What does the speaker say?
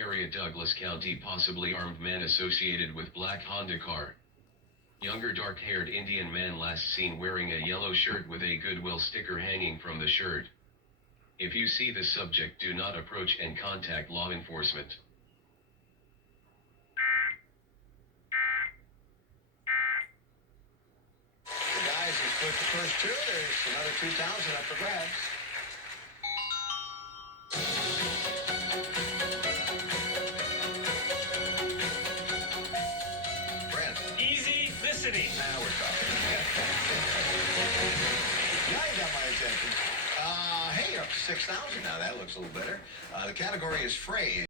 area, Douglas County. Possibly armed man associated with black Honda car. Younger dark-haired Indian man last seen wearing a yellow shirt with a Goodwill sticker hanging from the shirt. If you see the subject, do not approach and contact law enforcement. The guys who split the first two, there's another 2,000 up for grabs. Brent. Easy listening. Now we're talking. Now you got my attention. Hey, you're up to 6,000 now. That looks a little better. The category is phrase.